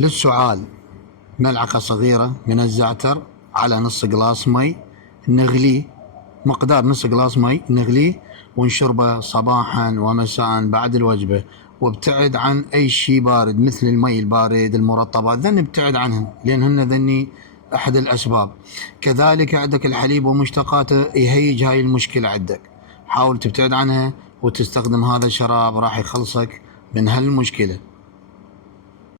للسعال ملعقة صغيرة من الزعتر على نص قلاص مي نغليه، مقدار نص قلاص مي نغليه ونشربه صباحا ومساء بعد الوجبة. وابتعد عن أي شيء بارد مثل المي البارد، المرطبات، ذن ابتعد عنهم لأنهن ذني أحد الأسباب. كذلك عندك الحليب ومشتقاته يهيج هاي المشكلة عندك، حاول تبتعد عنها وتستخدم هذا الشراب راح يخلصك من هالمشكلة.